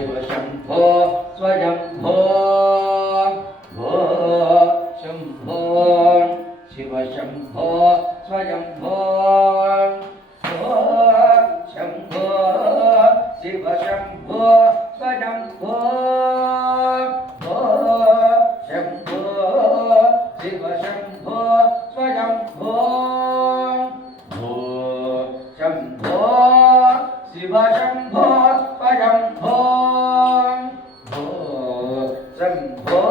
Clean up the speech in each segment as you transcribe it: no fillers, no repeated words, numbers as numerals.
शिव शंभो स्वयंभो भो शंभो शिव शंभो स्वयंभो भो शंभो शिव शंभो स्वयंभो भो शंभो शिव शंभो स्वयंभो भो शंभो शिव शंभो स्वयंभो भो शंभो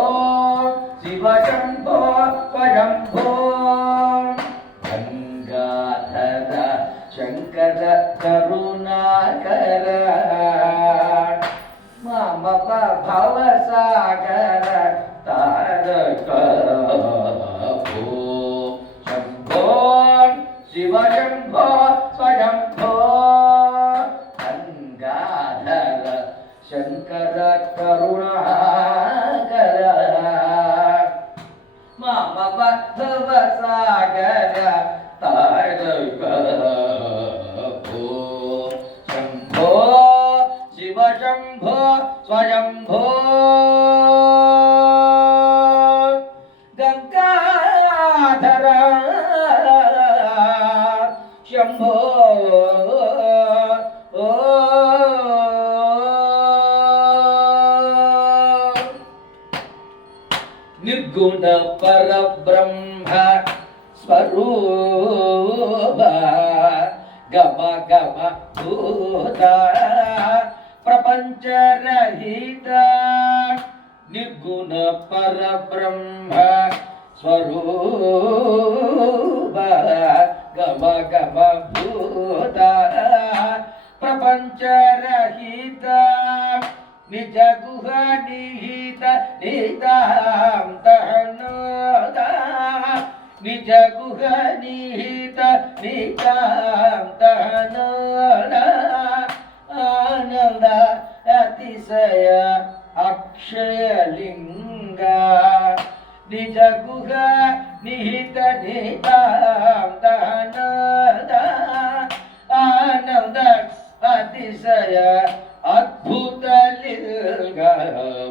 शिव शंभो स्वयंभो गंगाधर शंकर करुणाकर मम भवसागर तारक भो शंभो शिव शंभो स्वयंभो गंगाधर शंकर करुणाकर मम भवसागर तारक भो शंभो शिव शंभो स्वयंभो गंगाधर शंभो निर्गुण परब्रह्म स्वरूप गम गम भूत प्रपंच रहित निर्गुण परब्रह्म स्वरूप गम गम भूत प्रपंच रहित निज गुह निहित नितान्तहनोद निज गुह निहित नितान्तहनोद आनंद अतिशय अक्षयलिंग निज गुह निहित नितान्तहनोद आनंद अतिशय अद्भुत लिंग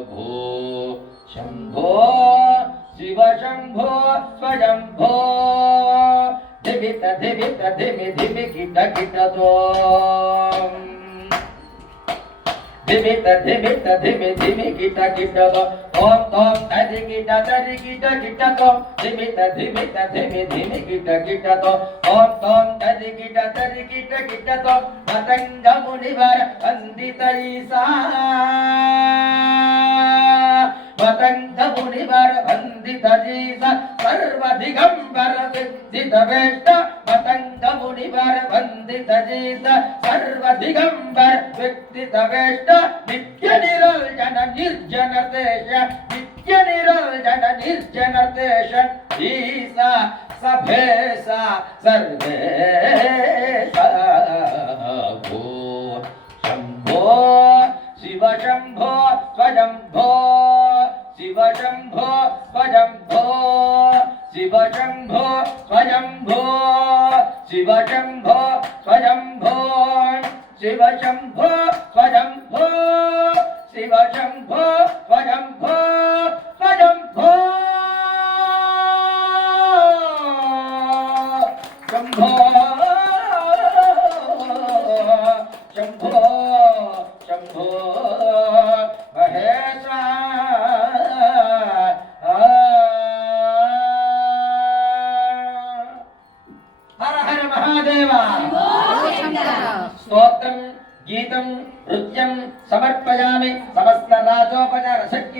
भो शंभो शिव शंभो स्वयंभो धिमित धिमित धिमि धिमि गिट गिट तो धिमित धिमित धिमि धिमि गिट गिट तो ओम तोम तरि गिट गिट तो धिमित धिमित धिमि धिमि गिट गिट तो ओम तोम तरि गिट गिट तो मतंग मुनिवर वंदित ईसा मतंग मुनिवर वंदित ईसा सर्वदिगंबर विदित वेष्ट मतंग मुनिवर वंदित ईसा सर्वदिगंबर विदित वेष्ट नित्य निरंजन निर्जन देश नित्य निरंजन निर्जन देश ईसा सभेसा सर्वेशा भो शंभो शिव शंभो स्वयंभो शिव शंभो स्वयंभो शिव शंभो स्वयंभो शिव शंभो स्वयंभो शिव शंभो स्वयंभो शिव शंभो स्वयंभो स्वयंभो शंभो शंभो शंभो महेश हर हर महादेव स्तोत्रं गीतं नृत्यं समर्पयामि समस्त राजोपचार शक्ति